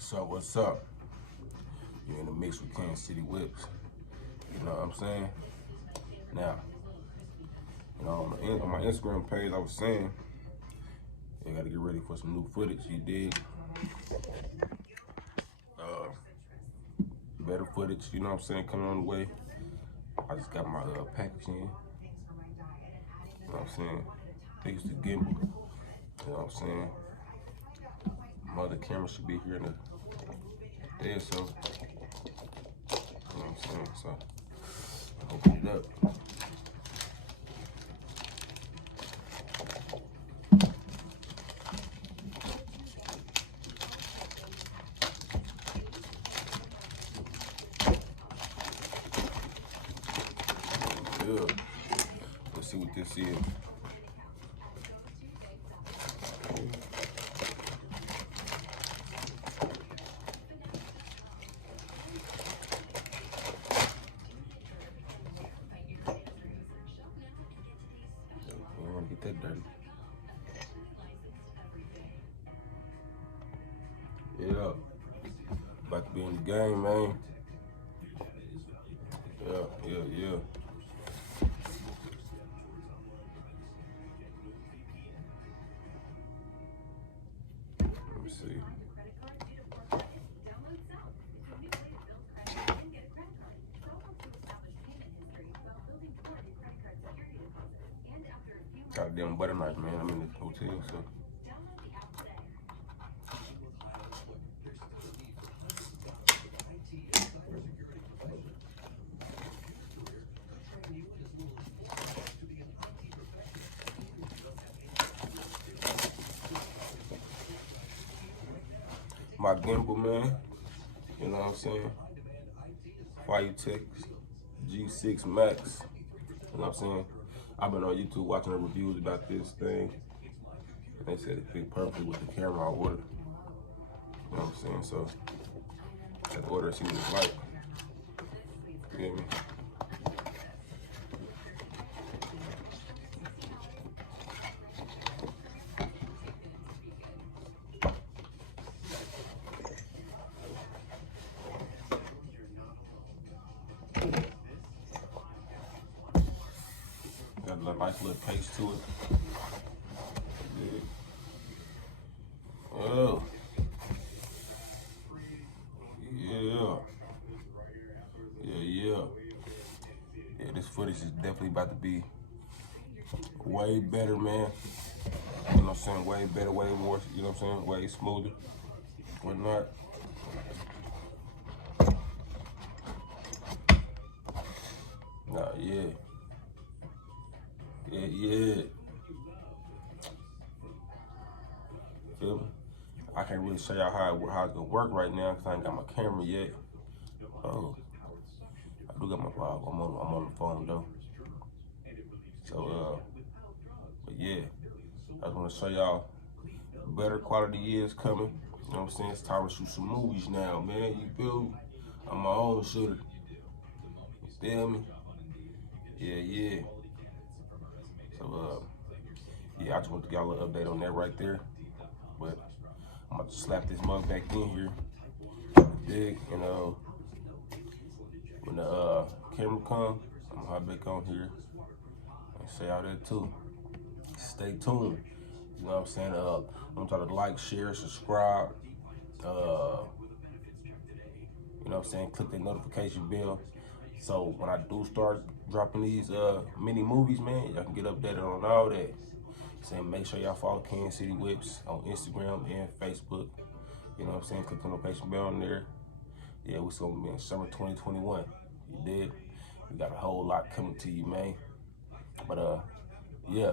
What's up, what's up? You're in the mix with KansasCityWhipz. You know what I'm saying? Now, on my Instagram page, I was saying, you gotta get ready for some new footage, you dig? Better footage, you know what I'm saying, coming on the way. I just got my package in. You know what I'm saying? They used to Gimbal. You know what I'm saying? My other camera should be here in a day or so. You know what I'm saying? So, open it up. Good. Let's see what this is. I don't want to get that dirty. Yeah. About to be in the game, man. Yeah. Let me see. Got a damn butter knife, man. I'm in this hotel, so. My gimbal, man. You know what I'm saying? Feiyu G6 Max. You know what I'm saying? I've been on YouTube watching the reviews about this thing. And they said it fit perfectly with the camera I ordered. You know what I'm saying? So, I had to order and see what it's like. You feel me? Got a nice little taste to it. Yeah. Oh. Yeah, this footage is definitely about to be way better, man. You know what I'm saying? Way better, way more, you know what I'm saying? Way smoother. Whatnot. Nah, yeah. Feel me? I can't really show y'all how it's gonna work right now because I ain't got my camera yet. Oh, I do got my vlog. I'm on the phone though. So, but yeah, I just want to show y'all better quality is coming. You know what I'm saying? It's time to shoot some movies now, man. You feel me? I'm my own shooter. You feel me? Yeah. So, yeah, I just want to get a little update on that right there. But I'm about to slap this mug back in here. Dig, and when the camera comes, I'm gonna hop back on here and say all that too. Stay tuned. You know what I'm saying? I'm trying to like, share, subscribe. You know what I'm saying? Click the notification bell. So when I do start dropping these mini movies, man, y'all can get updated on all that. So make sure y'all follow KansasCityWhipz on Instagram and Facebook. You know what I'm saying? Click the notification bell on there. Yeah, we're gonna be in summer 2021. You dig? We got a whole lot coming to you, man. But yeah.